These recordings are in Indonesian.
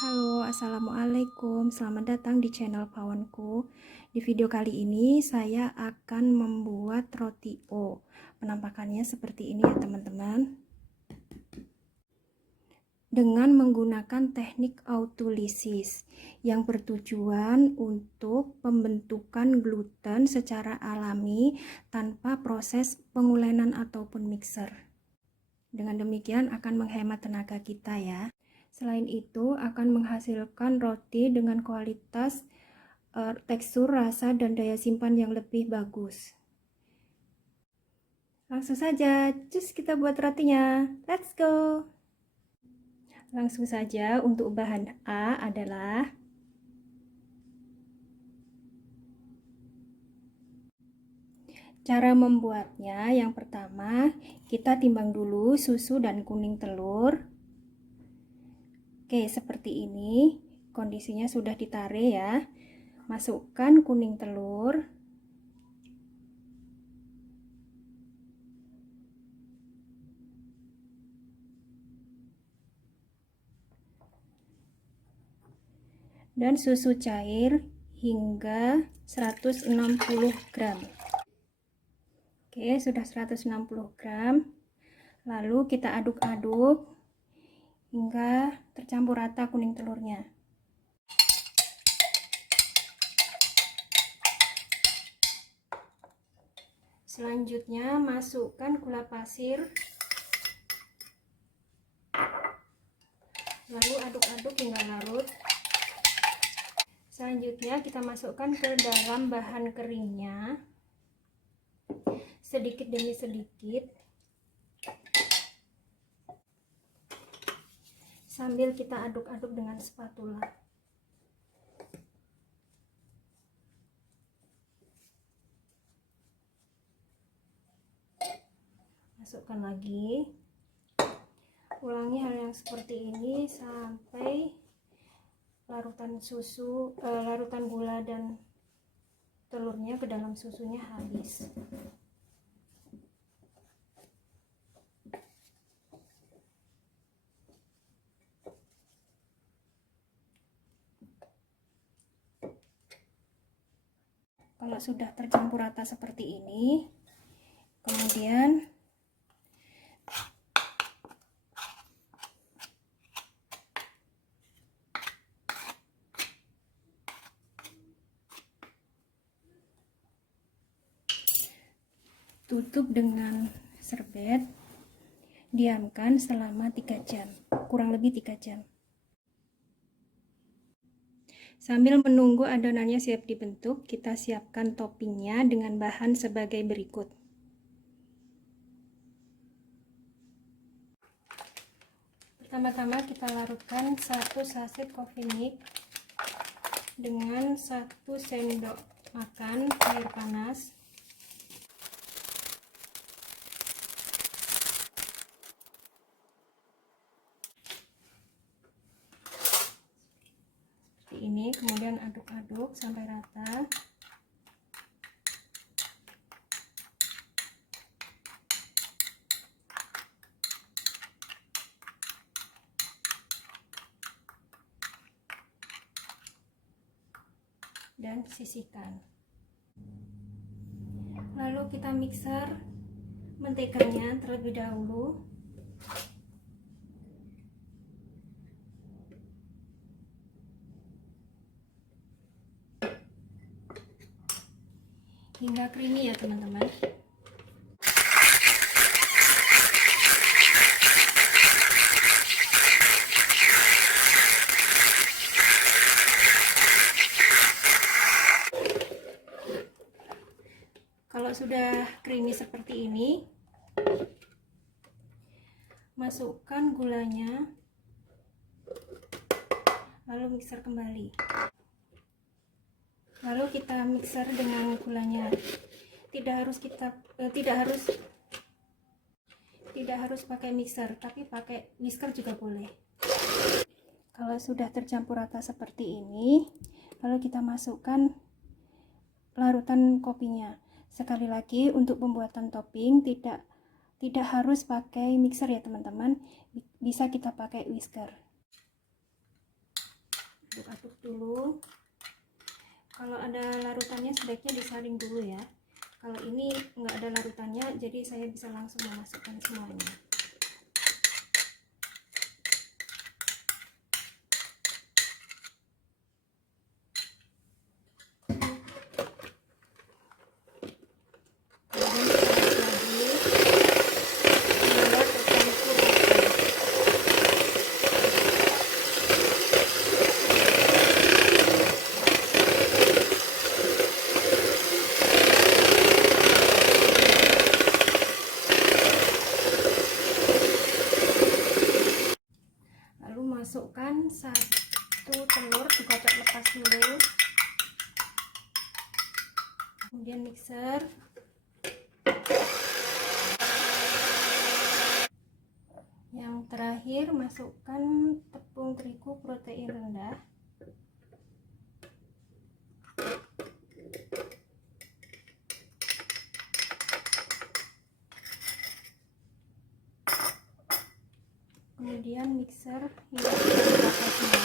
halo, assalamualaikum. Selamat datang di channel Pawanku. Di video kali ini saya akan membuat roti O. Penampakannya seperti ini ya teman-teman. Dengan menggunakan teknik autolisis yang bertujuan untuk pembentukan gluten secara alami tanpa proses pengulenan ataupun mixer. Dengan demikian akan menghemat tenaga kita ya. Selain itu akan menghasilkan roti dengan kualitas tekstur, rasa, dan daya simpan yang lebih bagus. Langsung saja, cus kita buat rotinya. Let's go! Langsung saja untuk bahan A adalah cara membuatnya. Yang pertama, kita timbang dulu susu dan kuning telur. Oke, seperti ini kondisinya sudah ditarik ya. Masukkan kuning telur, dan susu cair hingga 160 gram. Oke, sudah 160 gram. Lalu kita aduk-aduk hingga tercampur rata kuning telurnya. Selanjutnya masukkan gula pasir, lalu aduk-aduk hingga larut. Selanjutnya kita masukkan ke dalam bahan keringnya sedikit demi sedikit sambil kita aduk-aduk dengan spatula. Masukkan lagi, ulangi hal yang seperti ini sampai larutan gula dan telurnya ke dalam susunya habis. Kalau sudah tercampur rata seperti ini, kemudian tutup dengan serbet, diamkan selama 3 jam, kurang lebih 3 jam. Sambil menunggu adonannya siap dibentuk, kita siapkan toppingnya dengan bahan sebagai berikut. Pertama-tama kita larutkan 1 saset coffee mix dengan 1 sendok makan air panas. Ini kemudian aduk-aduk sampai rata. Dan sisihkan. Lalu kita mixer menteganya terlebih dahulu. Hingga creamy ya teman-teman. Kalau sudah creamy seperti ini, masukkan gulanya, lalu mixer kembali. Lalu kita mixer dengan gulanya. Tidak harus pakai mixer, tapi pakai whisker juga boleh. Kalau sudah tercampur rata seperti ini, lalu kita masukkan larutan kopinya. Sekali lagi, untuk pembuatan topping tidak harus pakai mixer ya teman-teman, bisa kita pakai whisker. aduk-aduk dulu. Kalau ada larutannya sebaiknya disaring dulu ya. Kalau ini nggak ada larutannya, jadi saya bisa langsung memasukkan semuanya. Masukkan 1 telur, dikocok lepas dulu, kemudian mixer. Yang terakhir masukkan tepung terigu protein rendah, kemudian mixer hingga merata semua.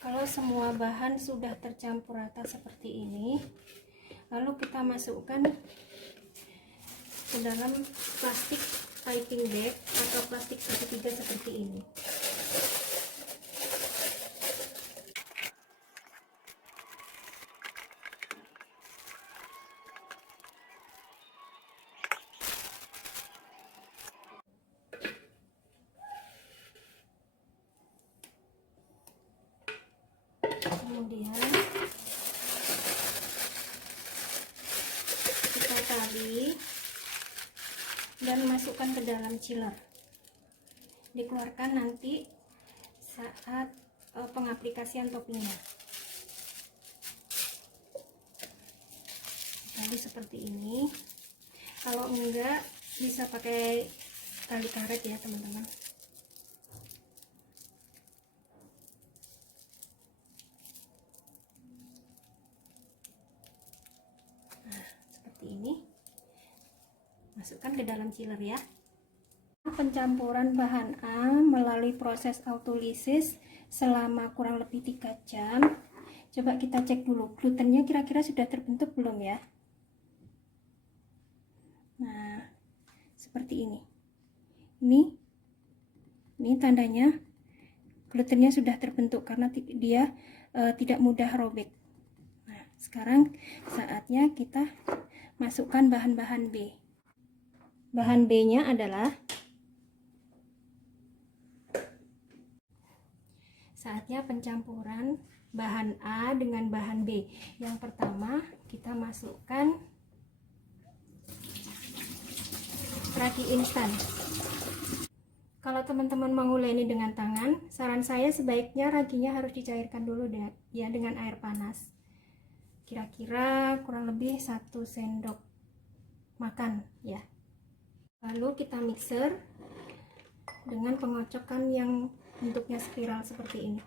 Kalau semua bahan sudah tercampur rata seperti ini, lalu kita masukkan ke dalam plastik piping bag atau plastik segitiga seperti ini. Kemudian kita tarik dan masukkan ke dalam chiller. Dikeluarkan nanti saat pengaplikasian toppingnya. Jadi seperti ini. Kalau enggak bisa pakai tali karet ya teman-teman. Ini masukkan ke dalam chiller ya. Pencampuran bahan A melalui proses autolisis selama kurang lebih 3 jam. Coba kita cek dulu glutennya kira-kira sudah terbentuk belum ya. Nah seperti ini. Ini tandanya glutennya sudah terbentuk karena dia tidak mudah robek. Nah sekarang saatnya kita masukkan bahan-bahan B. Bahan B-nya adalah saatnya pencampuran bahan A dengan bahan B. Yang pertama kita masukkan ragi instan. Kalau teman-teman menguleni dengan tangan, saran saya sebaiknya raginya harus dicairkan dulu ya dengan air panas. Kira-kira kurang lebih 1 sendok makan ya. Lalu kita mixer dengan pengocokan yang bentuknya spiral seperti ini.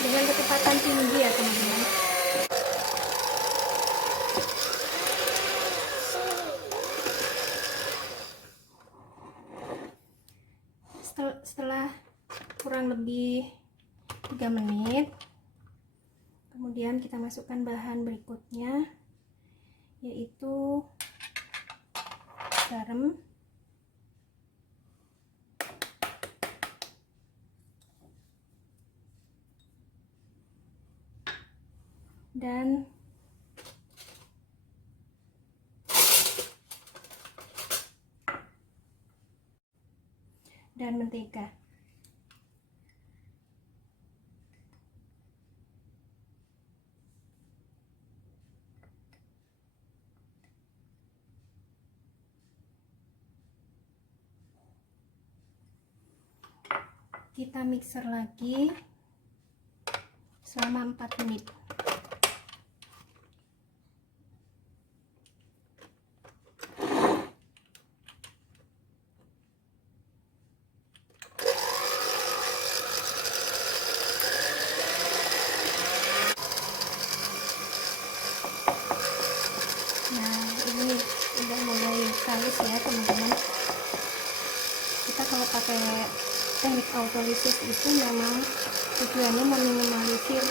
Dengan kecepatan tinggi ya teman-teman. Setelah kurang lebih 3 menit, kemudian kita masukkan bahan berikutnya, yaitu garam, dan mentega. Kita mixer lagi selama 4 menit. Nah, ini udah mulai halus ya teman-teman. kalau pakai teknik autolisis itu memang tujuannya meminimalisir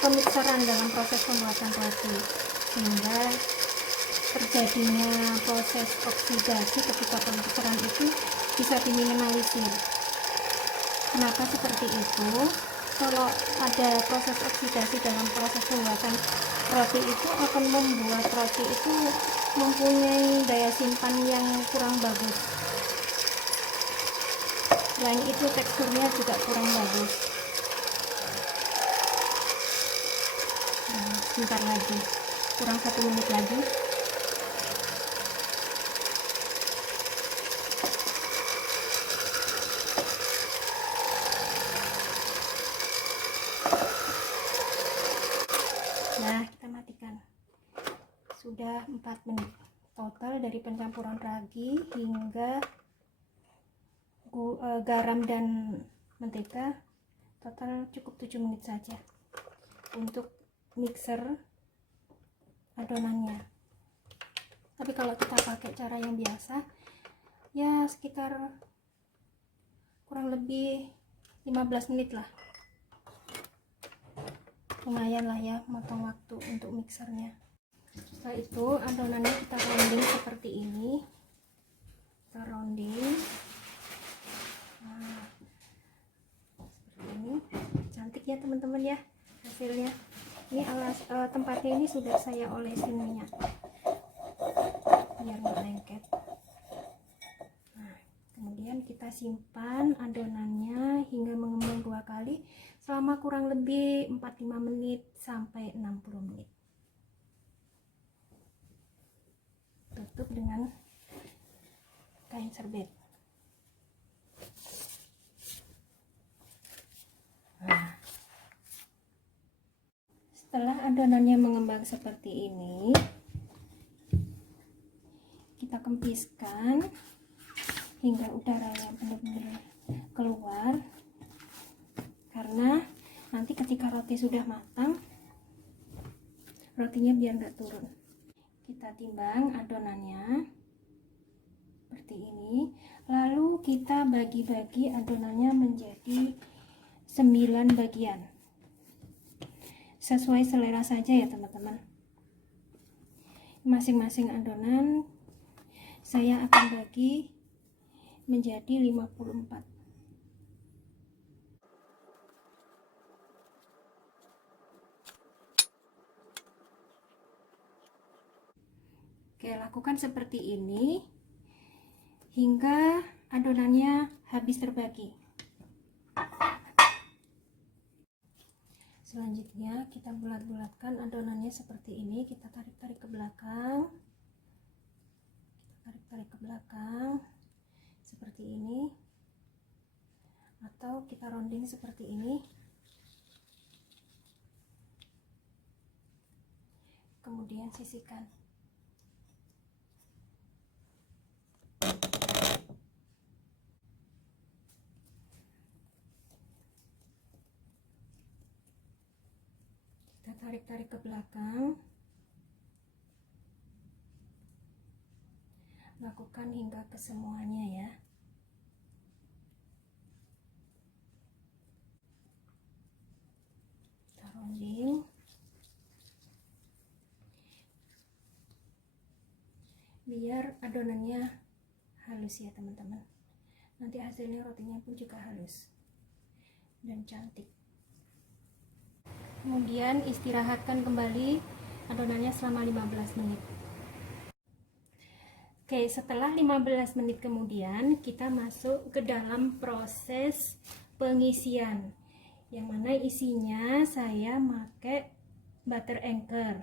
pemikseran dalam proses pembuatan roti, sehingga terjadinya proses oksidasi ketika pemikseran itu bisa diminimalisir. Kenapa seperti itu? Kalau ada proses oksidasi dalam proses pembuatan roti itu akan membuat roti itu mempunyai daya simpan yang kurang bagus. Selain itu teksturnya juga kurang bagus. Nah, sebentar lagi, kurang 1 menit lagi. Nah, kita matikan. Sudah 4 menit total dari pencampuran ragi hingga garam dan mentega, total cukup 7 menit saja untuk mixer adonannya. Tapi kalau kita pakai cara yang biasa ya sekitar kurang lebih 15 menit lah, lumayan lah ya, motong waktu untuk mixernya. Setelah itu adonannya kita rounding seperti ini, kita rounding. Nah, seperti ini, cantik ya teman-teman ya hasilnya. Ini tempatnya ini sudah saya olesin minyak biar nggak lengket. Nah, kemudian kita simpan adonannya hingga mengembang 2 kali selama kurang lebih 45 menit sampai 60 menit. Tutup dengan kain serbet. Nah, setelah adonannya mengembang seperti ini, kita kempiskan hingga udaranya benar-benar keluar, karena nanti ketika roti sudah matang, rotinya biar nggak turun. Kita timbang adonannya seperti ini, lalu kita bagi-bagi adonannya menjadi 9 bagian, sesuai selera saja ya teman-teman. Masing-masing adonan saya akan bagi menjadi 54. Oke, lakukan seperti ini hingga adonannya habis terbagi. Selanjutnya kita bulat-bulatkan adonannya seperti ini, kita tarik-tarik ke belakang. Tarik ke belakang seperti ini, atau kita rounding seperti ini. Kemudian sisihkan. Kita tarik-tarik ke belakang. Lakukan hingga ke semuanya ya. Kita rounding. Biar adonannya halus ya teman-teman. Nanti hasilnya rotinya pun juga halus dan cantik. Kemudian istirahatkan kembali adonannya selama 15 menit. Oke, setelah 15 menit kemudian kita masuk ke dalam proses pengisian, yang mana isinya saya pakai butter anchor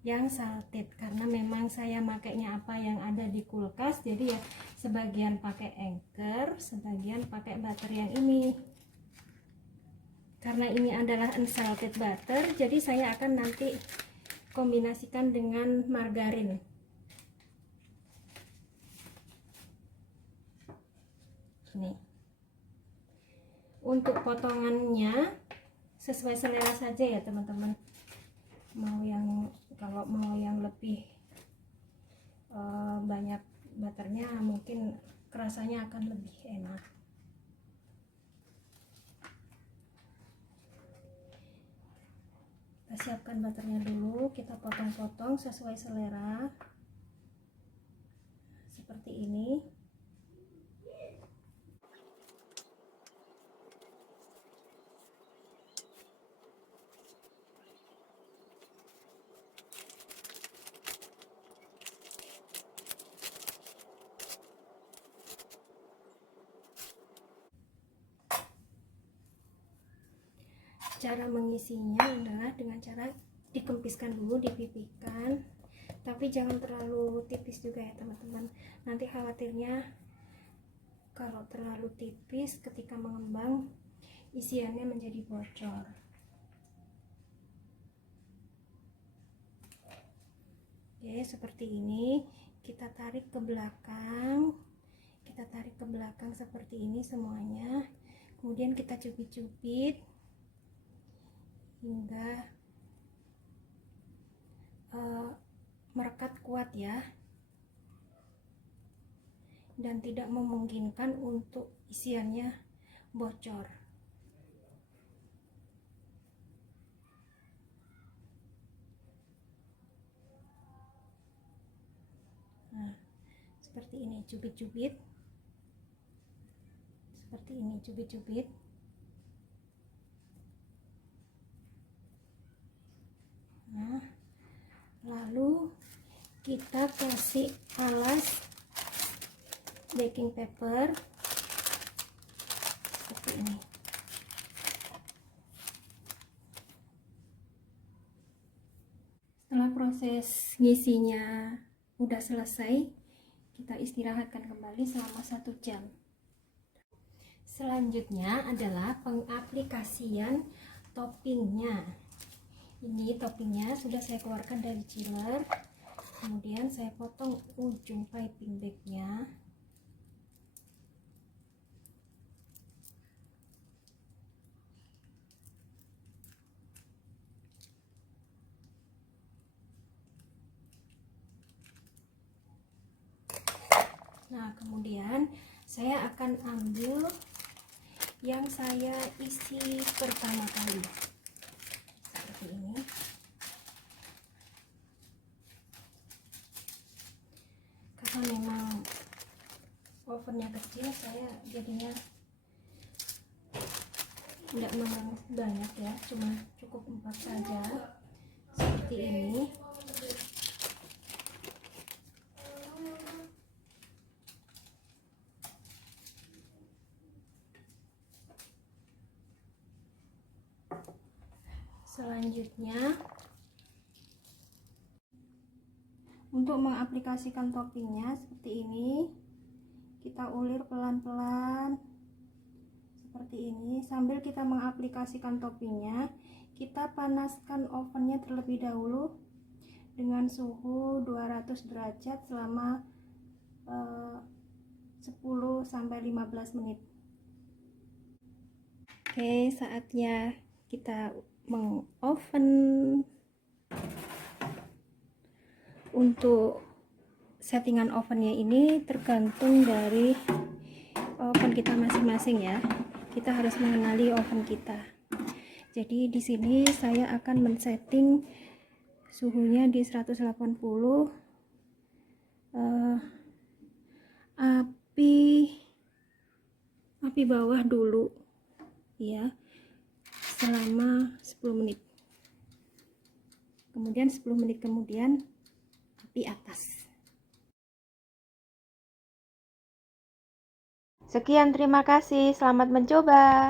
yang salted, karena memang saya makainya apa yang ada di kulkas, jadi ya sebagian pakai anchor, sebagian pakai butter yang ini. Karena ini adalah unsalted butter, jadi saya akan nanti kombinasikan dengan margarin. Nih. Untuk potongannya sesuai selera saja ya teman-teman. Kalau mau yang lebih banyak butternya mungkin rasanya akan lebih enak. Kita siapkan butternya dulu, kita potong-potong sesuai selera seperti ini. Cara mengisinya adalah dengan cara dikempiskan dulu, dipipihkan, tapi jangan terlalu tipis juga ya teman-teman. Nanti khawatirnya kalau terlalu tipis ketika mengembang isiannya menjadi bocor. Oke, seperti ini. Kita tarik ke belakang, seperti ini semuanya. Kemudian kita cubit-cubit hingga merekat kuat ya, dan tidak memungkinkan untuk isiannya bocor. Nah, seperti ini, cubit-cubit seperti ini, cubit-cubit. Nah, lalu kita kasih alas baking paper seperti ini. Setelah proses ngisinya udah selesai, kita istirahatkan kembali selama 1 jam. Selanjutnya adalah pengaplikasian toppingnya. Ini toppingnya sudah saya keluarkan dari chiller, kemudian saya potong ujung piping bagnya. Nah, kemudian saya akan ambil yang saya isi pertama kali seperti ini. Karena memang ovennya kecil, saya jadinya tidak mau banyak ya, cuma cukup 4 saja seperti ini. Selanjutnya, untuk mengaplikasikan toppingnya seperti ini, kita ulir pelan-pelan seperti ini. Sambil kita mengaplikasikan toppingnya, kita panaskan ovennya terlebih dahulu dengan suhu 200 derajat selama 10-15 menit. Oke, saatnya kita mengoven. Untuk settingan ovennya ini tergantung dari oven kita masing-masing ya. Kita harus mengenali oven kita. Jadi di sini saya akan men-setting suhunya di 180, api bawah dulu ya, selama 10 menit. Kemudian 10 menit kemudian api atas. Sekian, terima kasih. Selamat mencoba.